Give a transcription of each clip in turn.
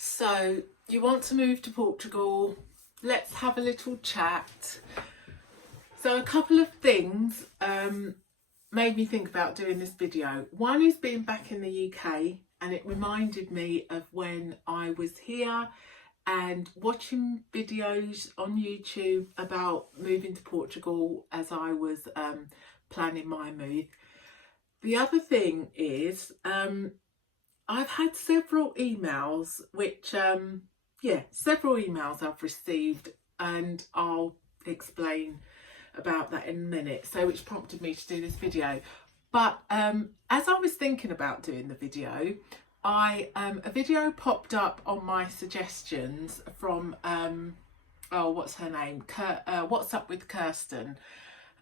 So you want to move to Portugal? Let's have a little chat. So a couple of things made me think about doing this video. One is being back in the UK, and it reminded me of when I was here and watching videos on YouTube about moving to Portugal as I was planning my move. The other thing is I've had several emails several emails I've received, and I'll explain about that in a minute, so which prompted me to do this video. But as I was thinking about doing the video, a video popped up on my suggestions from what's her name, What's Up with Kirsten,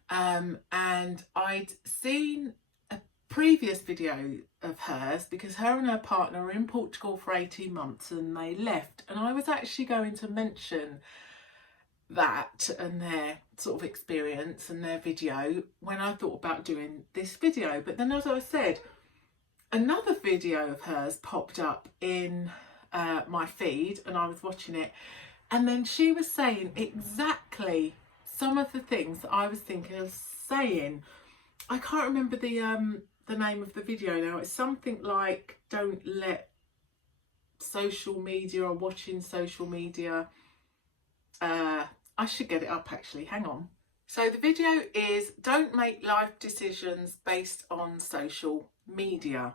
and I'd seen a previous video of hers because her and her partner were in Portugal for 18 months and they left, and I was actually going to mention that and their sort of experience and their video when I thought about doing this video. But then, as I said, another video of hers popped up in my feed and I was watching it, and then she was saying exactly some of the things that I was thinking of saying. I can't remember the name of the video now. It's something like, don't let social media or watching social media, I should get it up actually, hang on. So the video is, don't make life decisions based on social media.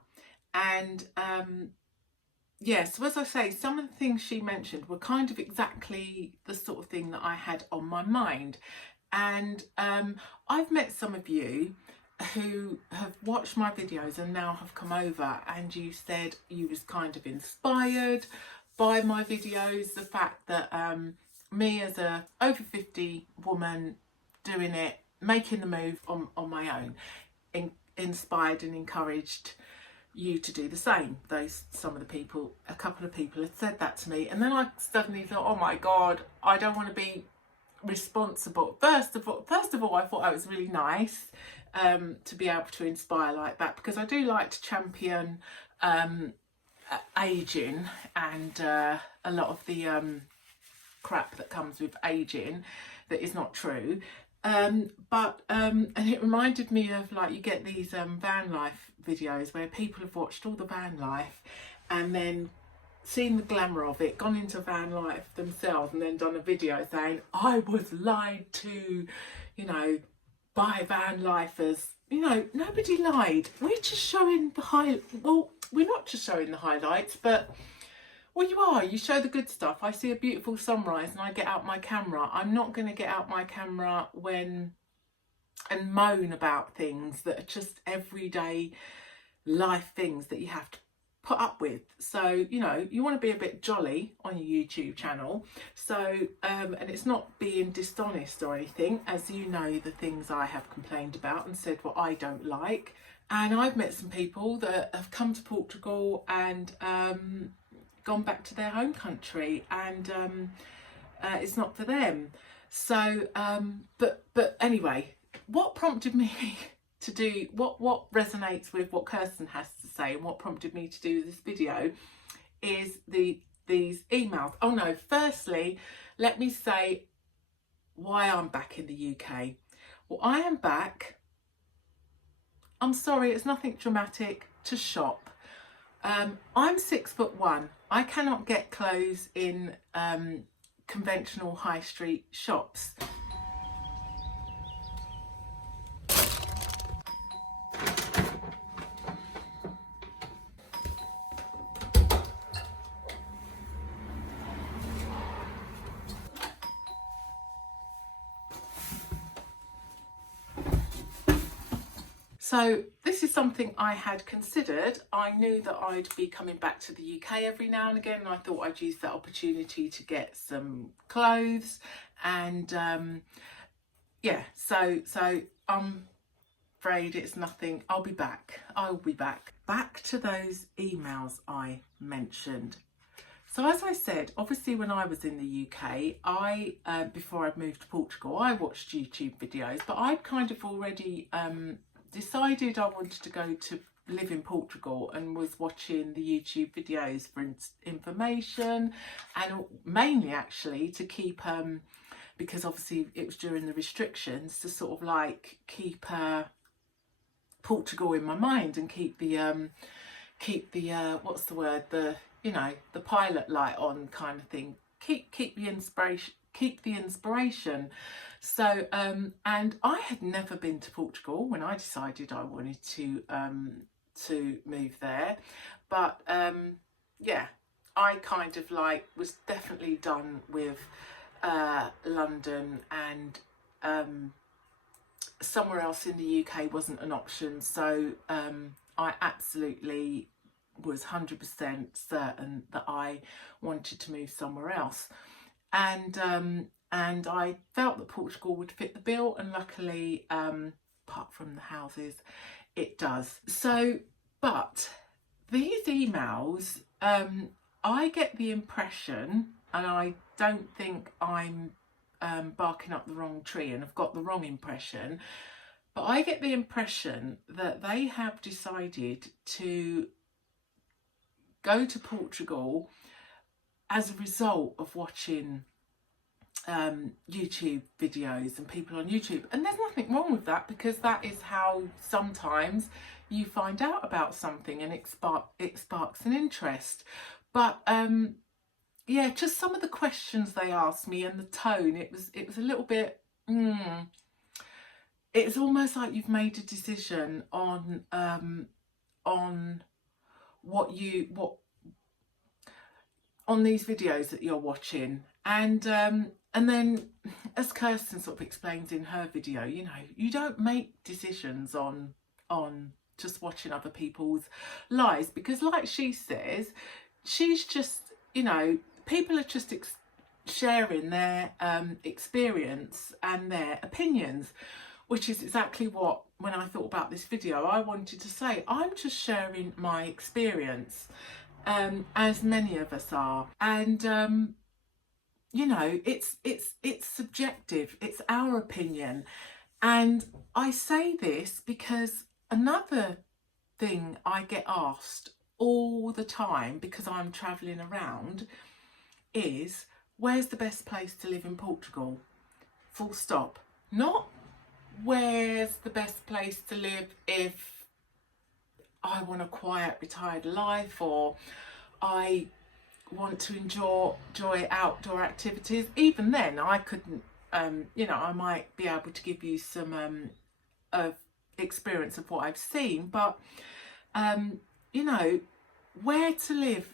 And so as I say, some of the things she mentioned were kind of exactly the sort of thing that I had on my mind. And I've met some of you who have watched my videos and now have come over, and you said you was kind of inspired by my videos, the fact that me as a over 50 woman doing it, making the move on my own, inspired and encouraged you to do the same. A couple of people had said that to me, and then I suddenly thought, oh my god, I don't want to be responsible. First of all, I thought it was really nice to be able to inspire like that, because I do like to champion aging and a lot of the crap that comes with aging that is not true. And it reminded me of, like, you get these van life videos where people have watched all the van life and then seen the glamour of it, gone into van life themselves, and then done a video saying, I was lied to, by van lifers. Nobody lied. We're just showing we're not just showing the highlights, but well, you are. You show the good stuff. I see a beautiful sunrise and I get out my camera. I'm not going to get out my camera and moan about things that are just everyday life things that you have to put up with. So, you want to be a bit jolly on your YouTube channel. So, and it's not being dishonest or anything, as you know, the things I have complained about and said what I don't like. And I've met some people that have come to Portugal and gone back to their home country, and it's not for them. So but anyway, what prompted me to do what resonates with what Kirsten has to say, and what prompted me to do this video is these emails. Oh no, firstly, let me say why I'm back in the UK. Well, I am back, I'm sorry, it's nothing dramatic, to shop. I'm 6'1". I cannot get clothes in conventional high street shops. So this is something I had considered. I knew that I'd be coming back to the UK every now and again, and I thought I'd use that opportunity to get some clothes. And so I'm afraid it's nothing. I'll be back. Back to those emails I mentioned. So as I said, obviously when I was in the UK, before I'd moved to Portugal, I watched YouTube videos, but I'd kind of already decided I wanted to go to live in Portugal and was watching the YouTube videos for information, and mainly actually to keep because obviously it was during the restrictions, to sort of like keep Portugal in my mind and keep the what's the word, the, you know, the pilot light on kind of thing, keep the inspiration. So and I had never been to Portugal when I decided I wanted to move there, but yeah, I kind of like was definitely done with London, and somewhere else in the UK wasn't an option. So I absolutely was 100% certain that I wanted to move somewhere else, and I felt that Portugal would fit the bill, and luckily, apart from the houses, it does. So, but these emails, I get the impression, and I don't think I'm barking up the wrong tree and I've got the wrong impression, but I get the impression that they have decided to go to Portugal as a result of watching YouTube videos and people on YouTube. And there's nothing wrong with that, because that is how sometimes you find out about something and it sparks an interest. But yeah, just some of the questions they asked me and the tone, it was a little bit it's almost like you've made a decision on what on these videos that you're watching, and then, as Kirsten sort of explains in her video, you know, you don't make decisions on just watching other people's lives, because like she says, she's just, you know, people are just sharing their experience and their opinions, which is exactly what, when I thought about this video, I wanted to say. I'm just sharing my experience, as many of us are, and you know, it's subjective, it's our opinion. And I say this because another thing I get asked all the time, because I'm travelling around, is, where's the best place to live in Portugal? Full stop. Not where's the best place to live if I want a quiet retired life, or I want to enjoy outdoor activities. Even then I couldn't, you know, I might be able to give you some of experience of what I've seen, but you know, where to live,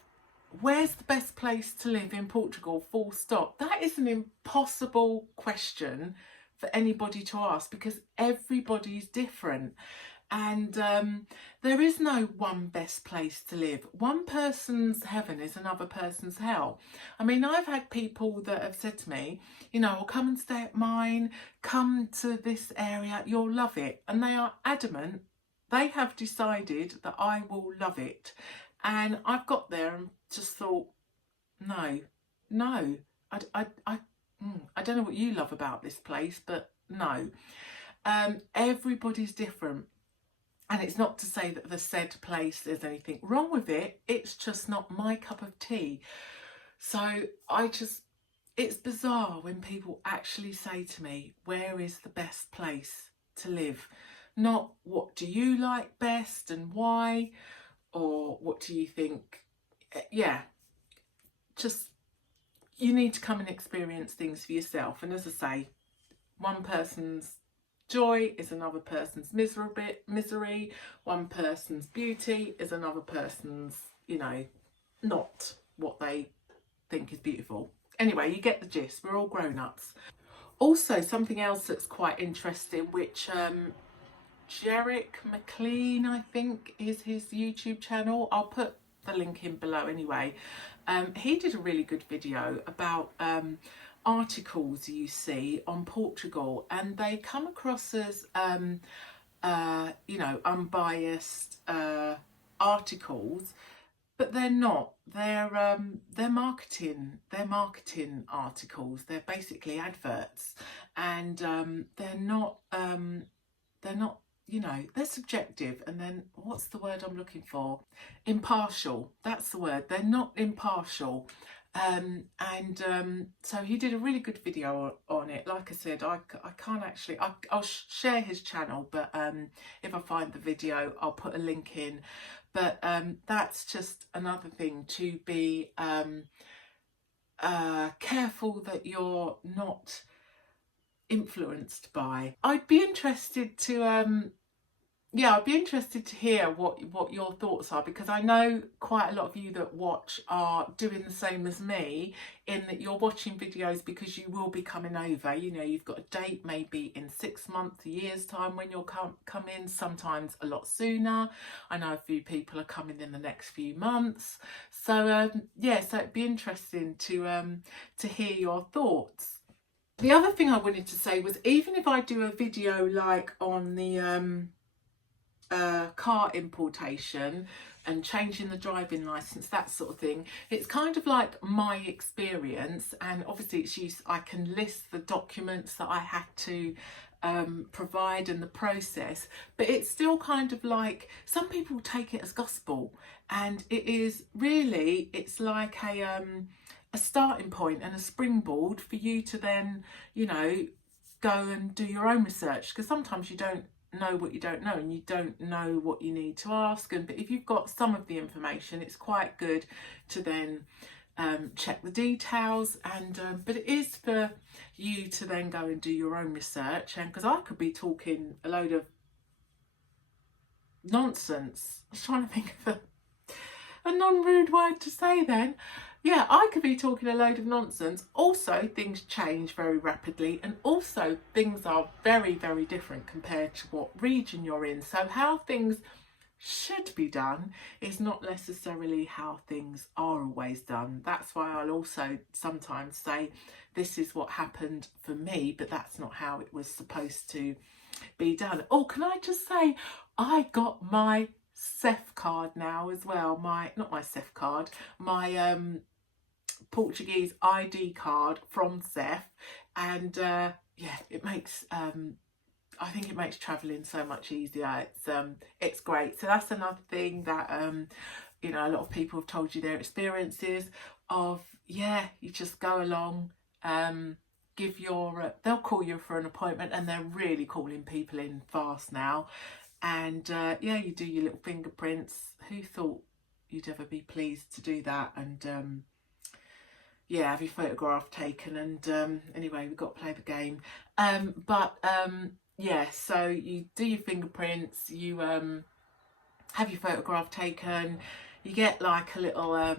where's the best place to live in Portugal, full stop. That is an impossible question for anybody to ask, because everybody's different, and there is no one best place to live. One person's heaven is another person's hell. I mean, I've had people that have said to me, you know, well, come and stay at mine, come to this area, you'll love it, and they are adamant. They have decided that I will love it, and I've got there and just thought, no, I don't know what you love about this place, but no. Everybody's different, and it's not to say that the said place there's anything wrong with it, it's just not my cup of tea. So it's bizarre when people actually say to me, where is the best place to live? Not what do you like best and why, or what do you think. Yeah, just, you need to come and experience things for yourself. And as I say, one person's joy is another person's misery. One person's beauty is another person's, you know, not what they think is beautiful. Anyway, you get the gist. We're all grown-ups. Also, something else that's quite interesting, which Jarek McLean, I think, is his YouTube channel. I'll put the link in below anyway. He did a really good video about articles you see on Portugal, and they come across as you know, unbiased articles, but they're not. They're marketing articles. They're basically adverts, and they're not you know, they're subjective. And then what's the word I'm looking for? Impartial. That's the word. They're not impartial. So he did a really good video on it. Like I said, I can't actually, I'll share his channel, but if I find the video, I'll put a link in. But that's just another thing to be careful that you're not influenced by. I'd be interested to I'd be interested to hear what your thoughts are, because I know quite a lot of you that watch are doing the same as me, in that you're watching videos because you will be coming over. You know, you've got a date maybe in 6 months, a year's time when you'll come in, sometimes a lot sooner. I know a few people are coming in the next few months. So so it'd be interesting to hear your thoughts. The other thing I wanted to say was, even if I do a video like on the car importation and changing the driving license, that sort of thing, it's kind of like my experience, and obviously it's used, I can list the documents that I had to provide and the process, but it's still kind of like, some people take it as gospel, and it is really, it's like a starting point and a springboard for you to then, you know, go and do your own research, because sometimes you don't know what you don't know, and you don't know what you need to ask. But if you've got some of the information, it's quite good to then check the details, and but it is for you to then go and do your own research. And because I could be talking a load of nonsense, I was trying to think of a non-rude word to say then. Yeah, I could be talking a load of nonsense. Also, things change very rapidly, and also things are very, very different compared to what region you're in. So how things should be done is not necessarily how things are always done. That's why I'll also sometimes say, this is what happened for me, but that's not how it was supposed to be done. Oh, can I just say, I got my CEF card now as well. Not my CEF card, my Portuguese ID card from CEF, and it makes I think it makes travelling so much easier. It's great. So that's another thing that you know, a lot of people have told you their experiences of, you just go along, give your they'll call you for an appointment, and they're really calling people in fast now. And you do your little fingerprints. Who thought you'd ever be pleased to do that? And have your photograph taken. And anyway, we've got to play the game. So you do your fingerprints, you have your photograph taken, you get like a little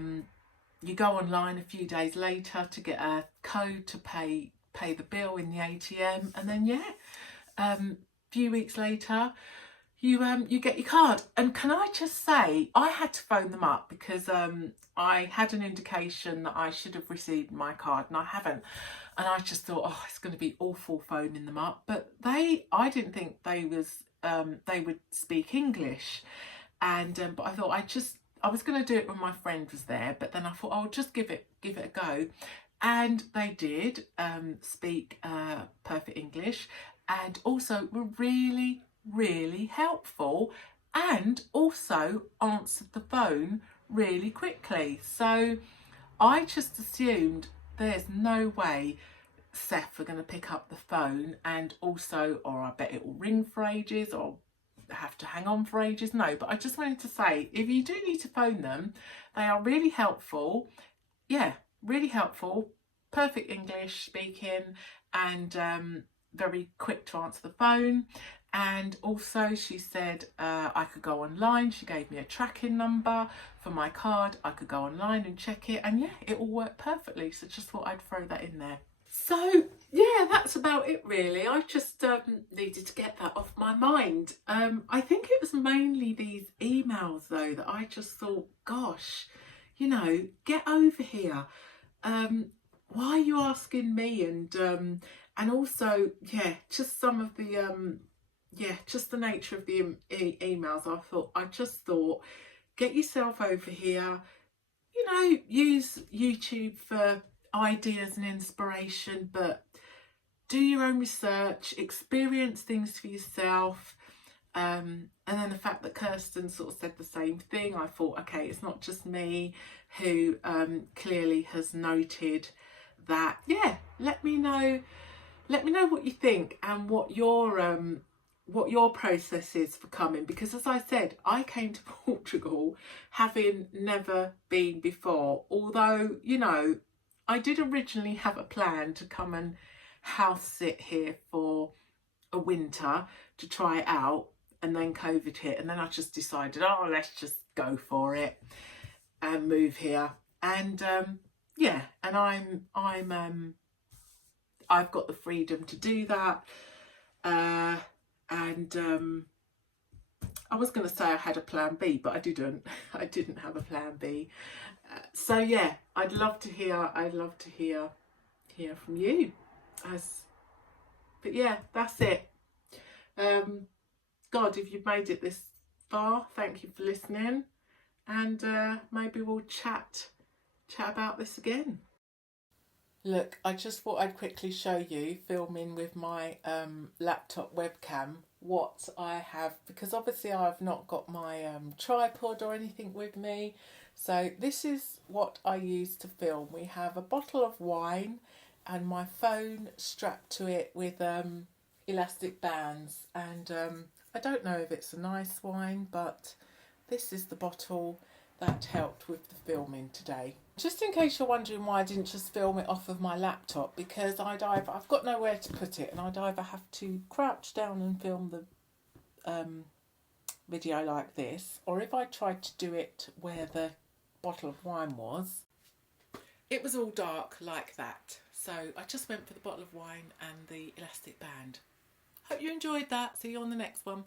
you go online a few days later to get a code to pay the bill in the ATM, and then a few weeks later you get your card. And can I just say, I had to phone them up because I had an indication that I should have received my card, and I haven't. And I just thought, it's going to be awful phoning them up. But I didn't think they would speak English, and but I thought I was going to do it when my friend was there, but then I thought I'll just give it a go. And they did speak perfect English, and also were really, really helpful, and also answered the phone really quickly. So I just assumed there's no way CEF are going to pick up the phone, and also, or I bet it will ring for ages, or have to hang on for ages. No, but I just wanted to say, if you do need to phone them, they are really helpful. Really helpful, perfect English speaking, and very quick to answer the phone. And also she said I could go online. She gave me a tracking number for my card. I could go online and check it, and it all worked perfectly. So just thought I'd throw that in there. So that's about it really. I just needed to get that off my mind. I think it was mainly these emails though that I just thought, gosh, get over here. Why are you asking me? And also just some of the just the nature of the emails. I just thought, get yourself over here, use YouTube for ideas and inspiration, but do your own research, experience things for yourself, And then the fact that Kirsten sort of said the same thing, I thought, okay, it's not just me who clearly has noted that. Yeah, let me know what you think and what your process is for coming, because as I said, I came to Portugal having never been before, although, you know, I did originally have a plan to come and house sit here for a winter to try it out, and then COVID hit, and then I just decided, oh, let's just go for it and move here. And yeah, and I've got the freedom to do that. And I was going to say I had a plan B, but I didn't. I didn't have a plan B. So yeah, I'd love to hear from you. But yeah, that's it. God, if you've made it this far, thank you for listening, and maybe we'll chat about this again. Look, I just thought I'd quickly show you, filming with my laptop webcam, what I have, because obviously I've not got my tripod or anything with me. So this is what I use to film. We have a bottle of wine and my phone strapped to it with elastic bands, and I don't know if it's a nice wine, but this is the bottle that helped with the filming today. Just in case you're wondering why I didn't just film it off of my laptop, because I've got nowhere to put it, and I'd either have to crouch down and film the video like this, or if I tried to do it where the bottle of wine was, it was all dark like that. So I just went for the bottle of wine and the elastic band. Hope you enjoyed that. See you on the next one.